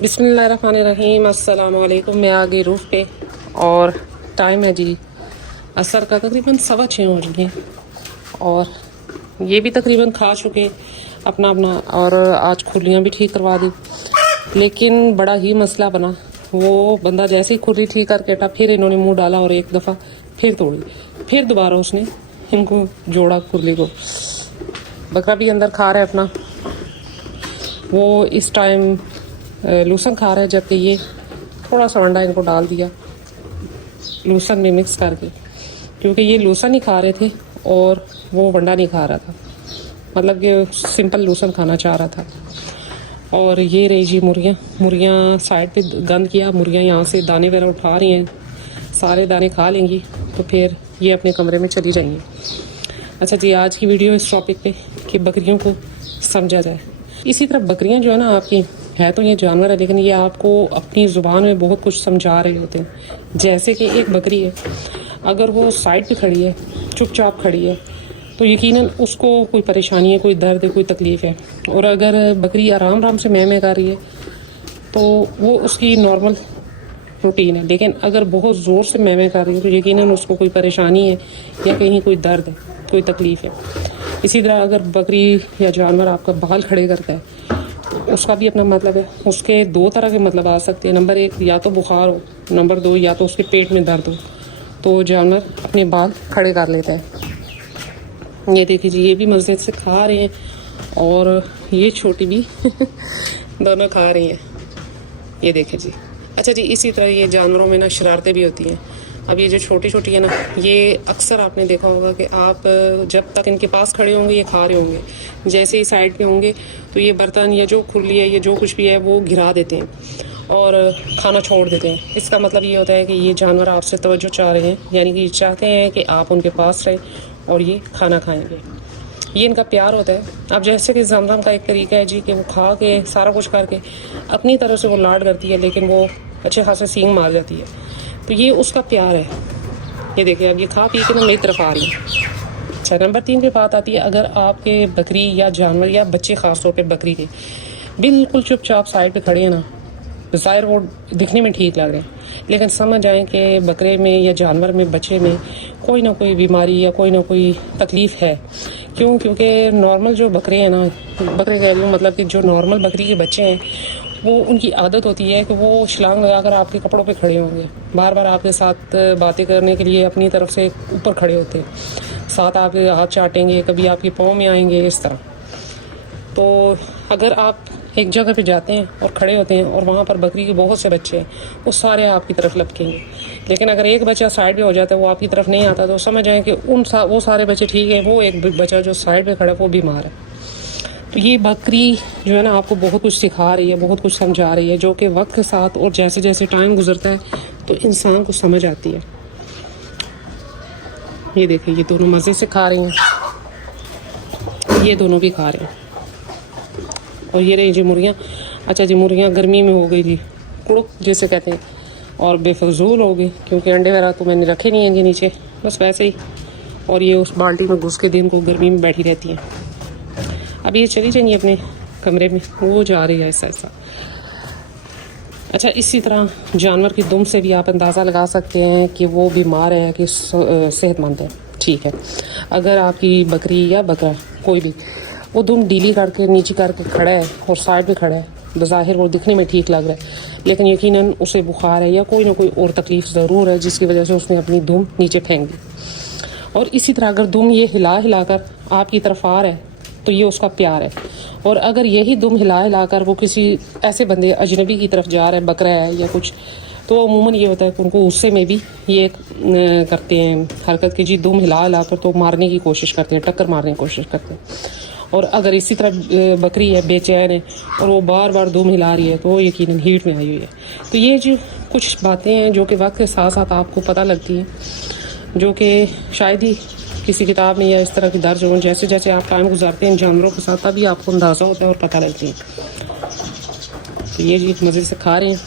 बिस्मिल्लाहिर्रहमानिर्रहीम। अस्सलाम वालेकुम। मैं आ गई रूफ़ पे और टाइम है जी असर का, तकरीबन 6:15 हो रही हैं और ये भी तकरीबन खा चुके अपना अपना, और आज खुलियाँ भी ठीक करवा दी। लेकिन बड़ा ही मसला बना। वो बंदा जैसे ही खुली ठीक करके हटा, फिर इन्होंने मुंह डाला और एक दफ़ा फिर तोड़ी, फिर दोबारा उसने इनको जोड़ा खुरली को। बकरा भी अंदर खा रहा है अपना, वो इस टाइम लूसन खा रहा है, जबकि ये थोड़ा सा अंडा इनको डाल दिया लूसन में मिक्स करके, क्योंकि ये लूसन ही खा रहे थे और वो वंडा नहीं खा रहा था, मतलब कि सिंपल लूसन खाना चाह रहा था। और ये रही जी मुर्गियाँ साइड पे गंद किया। मुर्गियाँ यहाँ से दाने वगैरह उठा रही हैं, सारे दाने खा लेंगी तो फिर ये अपने कमरे में चली जाएंगी। अच्छा जी, आज की वीडियो इस टॉपिक पे कि बकरियों को समझा जाए। इसी तरह बकरियां जो है ना आपकी, है तो ये जानवर है, लेकिन ये आपको अपनी ज़ुबान में बहुत कुछ समझा रहे होते हैं। जैसे कि एक बकरी है, अगर वो साइड पे खड़ी है, चुपचाप खड़ी है, तो यकीनन उसको कोई परेशानी है, कोई दर्द है, कोई तकलीफ़ है। और अगर बकरी आराम आराम से मैं कर रही है तो वो उसकी नॉर्मल रूटीन है। लेकिन अगर बहुत ज़ोर से मैं कर रही हूँ तो यकीनन उसको कोई परेशानी है या कहीं कोई दर्द है, कोई तकलीफ़ है। इसी तरह अगर बकरी या जानवर आपका बाल खड़े करता है तो उसका भी अपना मतलब है। उसके दो तरह के मतलब आ सकते हैं। नंबर 1, या तो बुखार हो, नंबर 2, या तो उसके पेट में दर्द हो, तो जानवर अपने बाल खड़े कर लेता है। ये देखिए जी, ये भी मस्जिद से खा रहे हैं और ये छोटी भी दोनों खा रही हैं। ये देखिए जी। अच्छा जी, इसी तरह ये जानवरों में ना शरारतें भी होती हैं। अब ये जो छोटी छोटी है ना, ये अक्सर आपने देखा होगा कि आप जब तक इनके पास खड़े होंगे ये खा रहे होंगे, जैसे ही साइड पे होंगे तो ये बर्तन या जो खुरली है, ये जो कुछ भी है, वो गिरा देते हैं और खाना छोड़ देते हैं। इसका मतलब ये होता है कि ये जानवर आपसे तवज्जो चाह रहे हैं, यानी कि चाहते हैं कि आप उनके पास रहें और ये खाना खाएंगे। ये इनका प्यार होता है। अब जैसे कि जमजम का एक तरीका है जी कि वो खा के सारा कुछ करके अपनी तरह से वो लाड करती है, लेकिन वो अच्छे खासे सींग मार जाती है, तो ये उसका प्यार है। ये देखिए, अब ये खा पी के ना मेरी तरफ आ रही है। अच्छा, नंबर 3 पे बात आती है, अगर आपके बकरी या जानवर या बच्चे, ख़ास तौर पे बकरी के बिल्कुल चुपचाप साइड पे खड़े हैं ना, ज़ाहिर वो दिखने में ठीक लग रहे हैं, लेकिन समझ आए कि बकरे में या जानवर में, बच्चे में कोई ना कोई बीमारी या कोई ना कोई तकलीफ़ है। क्यों? क्योंकि नॉर्मल जो बकरे हैं ना, बकरे कह रही हूँ, मतलब कि जो नॉर्मल बकरी के बच्चे हैं, वो उनकी आदत होती है कि वो छलांग लगाकर आपके कपड़ों पे खड़े होंगे, बार बार आपके साथ बातें करने के लिए अपनी तरफ से ऊपर खड़े होते हैं, साथ आपके हाथ चाटेंगे, कभी आपके पाँव में आएंगे, इस तरह। तो अगर आप एक जगह पे जाते हैं और खड़े होते हैं और वहाँ पर बकरी के बहुत से बच्चे हैं, वो सारे आपकी तरफ लपकेंगे। लेकिन अगर एक बच्चा साइड पे हो जाता है, वो आपकी तरफ नहीं आता, तो समझ जाएं कि वो सारे बच्चे ठीक है, वो एक बच्चा जो साइड पे खड़ा है वो बीमार है। तो ये बकरी जो है ना आपको बहुत कुछ सिखा रही है, बहुत कुछ समझा रही है, जो कि वक्त के साथ और जैसे जैसे टाइम गुजरता है तो इंसान को समझ आती है। ये देखिए, ये दोनों मज़े से खा रही हैं, ये दोनों भी खा रहे हैं। और ये रही जी मुर्गियाँ। अच्छा जी, मुर्गियाँ गर्मी में हो गई जी कुड़ुक जिसे कहते हैं, और बेफजूल हो गई, क्योंकि अंडे वगैरह तो मैंने रखे नहीं हैं नीचे, बस वैसे ही। और ये उस बाल्टी में घुस के दिन को गर्मी में बैठी रहती हैं। अब ये चली जाएंगी अपने कमरे में, वो जा रही है ऐसा। अच्छा, इसी तरह जानवर की दुम से भी आप अंदाज़ा लगा सकते हैं कि वो बीमार है कि सेहतमंद है। ठीक है, अगर आपकी बकरी या बकरा कोई भी वो दुम ढीली करके नीचे करके खड़ा है और साइड में खड़ा है, बज़ाहिर वो दिखने में ठीक लग रहा है, लेकिन यकीनन उसे बुखार है या कोई ना कोई और तकलीफ़ ज़रूर है, जिसकी वजह से उसने अपनी दुम नीचे फेंक दी। और इसी तरह अगर दुम ये हिला कर आपकी तरफ आ रहा है तो ये उसका प्यार है। और अगर यही दुम हिला कर वो किसी ऐसे बंदे अजनबी की तरफ जा रहा है, बकरा है या कुछ, तो अमूमन ये होता है कि उनको गुस्से में भी ये करते हैं हरकत की जी, दुम हिला कर तो मारने की कोशिश करते हैं, टक्कर मारने की कोशिश करते हैं। और अगर इसी तरह बकरी है, बेचैन है और वो बार बार दुम हिला रही है, तो वो यकीनन हीट में आई हुई है। तो ये जो कुछ बातें हैं जो कि वक्त के साथ साथ आपको पता लगती हैं, जो कि शायद ही किसी किताब में या इस तरह की दर्ज हो। जैसे जैसे आप टाइम गुजारते हैं जानवरों के साथ, तभी आपको अंदाज़ा होता है और पता लगती है। तो ये जी मज़े से खा रहे हैं।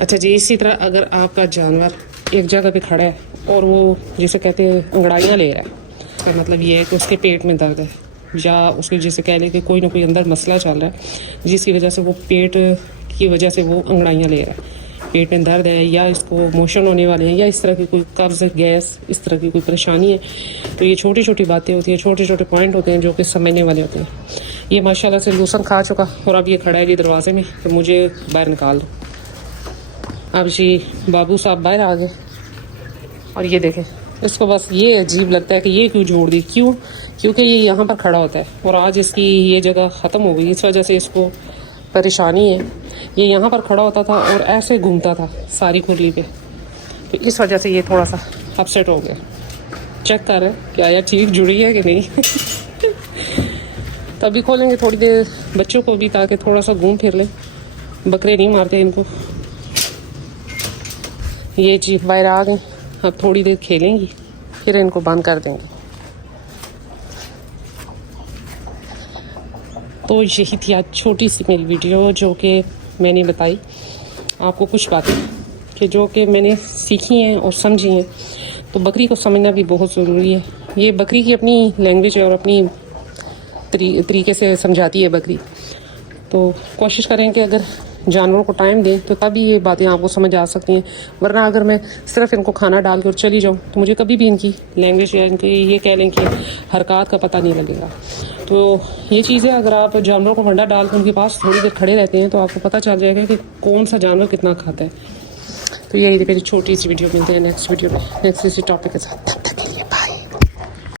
अच्छा जी, इसी तरह अगर आपका जानवर एक जगह पे खड़ा है और वो जिसे कहते हैं अंगड़ाइयाँ ले रहा है, इसका मतलब ये है कि उसके पेट में दर्द है, या उसके जैसे कह लें कि कोई ना कोई अंदर मसला चल रहा है जिसकी वजह से वो पेट की वजह से वो अंगड़ाइयाँ ले रहा है, पेट में दर्द है या इसको मोशन होने वाले हैं या इस तरह की कोई कब्ज़ गैस इस तरह की कोई परेशानी है। तो ये छोटी छोटी बातें होती हैं, छोटे छोटे पॉइंट होते हैं जो कि समझने वाले होते हैं। ये माशाल्लाह से लूसन खा चुका और अब ये खड़ा है जी दरवाजे में, तो मुझे बाहर निकाल दो। अब जी बाबू साहब बाहर आ गए और ये देखें, इसको बस ये अजीब लगता है कि ये क्यों जोड़ दी, क्यों? क्योंकि ये यहाँ पर खड़ा होता है और आज इसकी ये जगह ख़त्म हो गई, इस वजह से इसको परेशानी है। ये यहाँ पर खड़ा होता था और ऐसे घूमता था सारी कुरली पे, तो इस वजह से ये थोड़ा सा अपसेट हो गया। चेक कर रहे हैं क्या यार चीख जुड़ी है कि नहीं। तो अभी खोलेंगे थोड़ी देर बच्चों को भी, ताकि थोड़ा सा घूम फिर लें। बकरे नहीं मारते इनको। ये जी बाहर आ गए, अब थोड़ी देर खेलेंगी फिर इनको बंद कर देंगे। तो यही थी आज छोटी सी मेरी वीडियो जो कि मैंने बताई आपको कुछ बातें कि जो कि मैंने सीखी हैं और समझी हैं। तो बकरी को समझना भी बहुत ज़रूरी है। ये बकरी की अपनी लैंग्वेज है और अपनी तरीके से समझाती है बकरी। तो कोशिश करें कि अगर जानवरों को टाइम दें तो तभी ये बातें आपको समझ आ सकती हैं, वरना अगर मैं सिर्फ इनको खाना डाल कर चली जाऊँ तो मुझे कभी भी इनकी लैंग्वेज या इनकी ये कह लें कि हरकत का पता नहीं लगेगा। तो ये चीज़ है, अगर आप जानवरों को अंडा डाल कर उनके पास थोड़ी देर खड़े रहते हैं तो आपको पता चल जाएगा कि कौन सा जानवर कितना खाता है। तो यही मेरी छोटी सी वीडियो, मिलते हैं नेक्स्ट वीडियो में नेक्स्ट इसी टॉपिक के साथ।